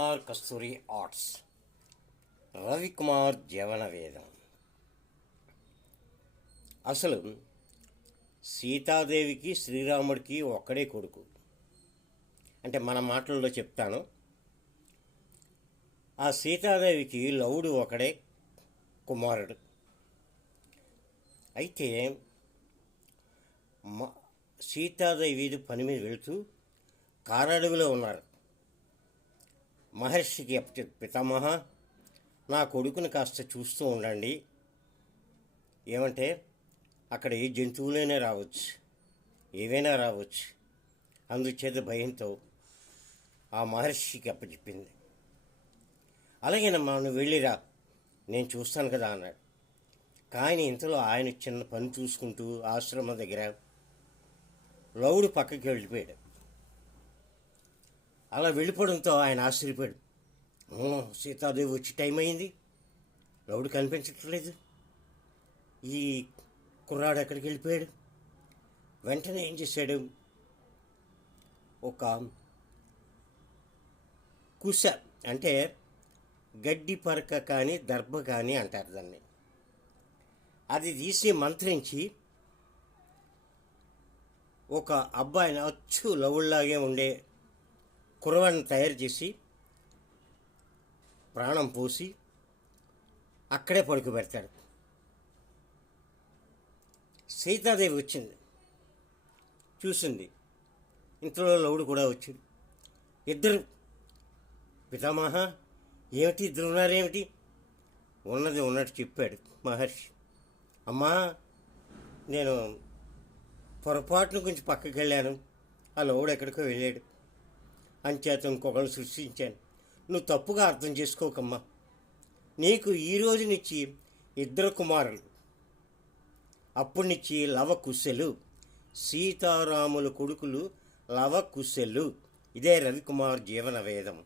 కుమార్ కస్తూరి arts. Ravikumar జీవన వేదం. అసలు సీతాదేవికి శ్రీరాముడికి ఒక్కడే కొడుకు. అంటే మన మాటల్లో చెప్తాను. ఆ సీతాదేవికి లవుడు ఒకడే కుమారుడు. అయితే మ సీతాదేవి పని మీద వెళుతూ కారడవిలో ఉన్నారు. మహర్షికి అప్పచె- పితామహ నా కొడుకుని కాస్త చూస్తూ ఉండండి. ఏమంటే అక్కడ ఏ జంతువులైనా రావచ్చు ఏవైనా రావచ్చు. అందుచేత భయంతో ఆ మహర్షికి అప్పచెప్పింది అలాగేనమ్మా నువ్వు వెళ్ళిరా నేను చూస్తాను కదా అన్నాడు. కానీ ఇంతలో ఆయన చిన్న పని చూసుకుంటూ ఆశ్రమం దగ్గర లవుడు పక్కకి వెళ్ళిపోయాడు. అలా వెళ్ళిపోవడంతో ఆయన ఆశ్చర్యపోయాడు. సీతాదేవి వచ్చి టైం అయింది. లవుడు కనిపించట్లేదు. ఈ కుర్రాడు ఎక్కడికి వెళ్ళిపోయాడు? వెంటనే ఏం చేశాడు? ఒక కుశ అంటే గడ్డి పరక కానీ దర్భ కానీ అంటారు దాన్ని. అది తీసి మంత్రించి ఒక అబ్బాయిని అచ్చు లవుళ్ళాగే ఉండే కుర్రవాడిని తయారు చేసి ప్రాణం పోసి అక్కడే పడుకోబెడతాడు సీతాదేవి వచ్చింది. చూసింది. ఇంట్లో లవుడు కూడా వచ్చింది. ఇద్దరు పితామహ ఏమిటి? ఇద్దరు ఉన్నారేమిటి ఉన్నది ఉన్నట్టు చెప్పాడు మహర్షి. అమ్మా నేను పొరపాటును కొంచెం పక్కకి వెళ్ళాను. ఆ లవుడు ఎక్కడికో వెళ్ళాడు. అంచేత ఇంకొకరు సృష్టించాను. నువ్వు తప్పుగా అర్థం చేసుకోకమ్మా. నీకు ఈ రోజు నుంచి ఇద్దరు కుమారులు. అప్పుడు నుంచి లవకుశలు సీతారాముల కొడుకులు లవకుశలు ఇదే రవికుమార్ జీవన వేదం.